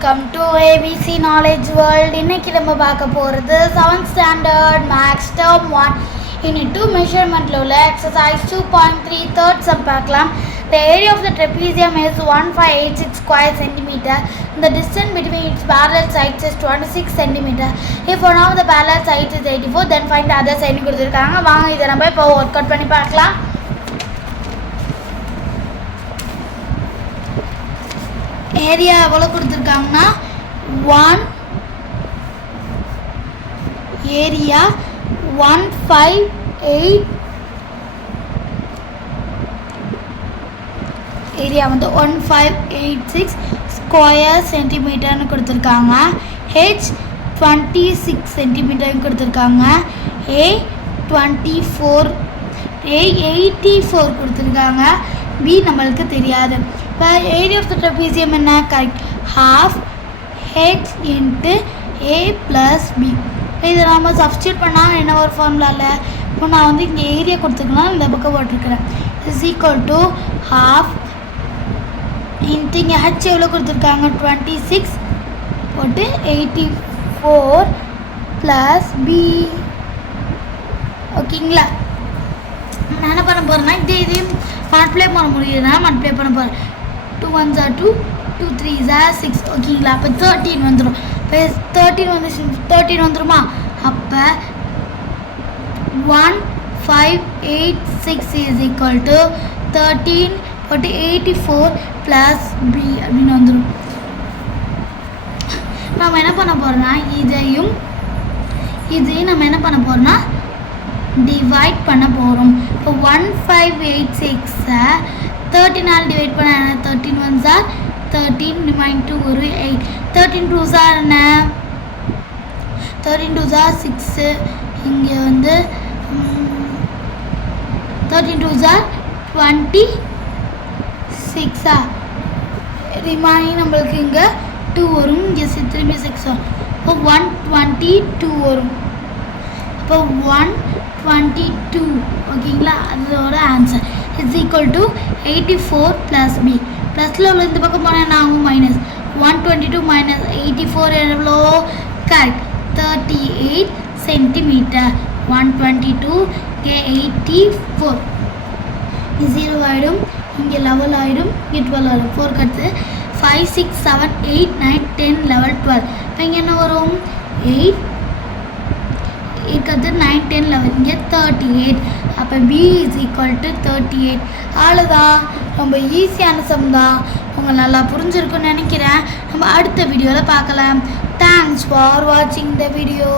welcome to ABC Knowledge World. இன்னைக்கு நம்ம பார்க்க போகிறது 7th standard max term 1 unit 2 measurement உள்ள exercise 2.3 third sum பார்க்கலாம். The area of the trapezium is 1586 square centimeter. The distance between its parallel sides is 26 centimeter. If one of the parallel sides is 84, then find the other side கொடுத்திருக்காங்க. வாங்க இதை நம்ம இப்போ work out பண்ணி பார்க்கலாம். Area எவ்வளோ கொடுத்துருக்காங்கன்னா 158 area வந்து 1586 ஸ்கொயர் சென்டிமீட்டர்னு கொடுத்துருக்காங்க. ஹெச் 26 சென்டிமீட்டர்னு கொடுத்துருக்காங்க. ஏ 84 கொடுத்துருக்காங்க. பி நம்மளுக்கு தெரியாது. இப்போ ஏரியா ஆஃப் த ட்ரெபீசியம் என்ன? கரெக்ட், half ஹெச் இன்ட்டு ஏ ப்ளஸ் பி. இதை நம்ம சப்ஸ்டியூட் பண்ணால் என்ன ஒரு ஃபார்முலாவில் இப்போ நான் வந்து இங்கே ஏரியா கொடுத்துக்கலாம், இந்த பக்கம் போட்டிருக்கிறேன். Is equal to half into இங்கே ஹெச் எவ்வளோ கொடுத்துருக்காங்க 26 போட்டு 84 ப்ளஸ் பி. ஓகேங்களா? நான் என்ன பண்ண போகிறேன்னா இதையும் மல்டிப்ளை பண்ண முடியுதுன்னா மல்டிப்ளை பண்ண போகிறேன். 2 1s are 2, 2 3s are 6. ஓகேங்களா? அப்போ 13 வந்துடும். இப்போ 13 வந்துடுமா? அப்போ 1586 is equal to 13 போட்டு 84 ப்ளஸ் பி அப்படின்னு வந்துடும். நம்ம என்ன பண்ண போகிறோம்னா இதையும் நம்ம என்ன பண்ண போகிறோம்னா டிவைட் பண்ண போகிறோம். இப்போ 1586 13 டிவைட் பண்ண 13 1s are 13, ரிமைன் 2 ஒரு 8, 13 2s are என்ன 13 2s are 6. இங்கே வந்து 13 2s are 26. ரிமைனிங் நம்மளுக்கு இங்கே 2 வரும், இங்கே திரும்பி 6 வரும். இப்போ 122 வரும். இப்போ 122. ஓகேங்களா? அதோட answer is equal to 84 plus B. ப்ளஸில் உள்ள இந்த பக்கம் போனால் என்ன ஆகும்? மைனஸ் 122 மைனஸ் 84 எவ்வளோ? Correct, 38 centimetre. 122 இங்கே 84 0 ஆகிடும், இங்கே 11 ஆகிடும், இங்கே 12 ஆகிடும். 4 கடுத்து 5 6 7 8 9 10 11 12. இப்போ இங்கே என்ன வரும்? 8 இருக்கிறது 9 10 11, இங்கே 38. அப்போ பி இஸ் ஈக்குவல் டு 38. அவ்வளோதான், ரொம்ப ஈஸியான சம் தான். உங்களுக்கு நல்லா புரிஞ்சிருக்குன்னு நினைக்கிறேன். நம்ம அடுத்த வீடியோவில் பார்க்கலாம். தேங்க்ஸ் ஃபார் வாட்சிங் த வீடியோ.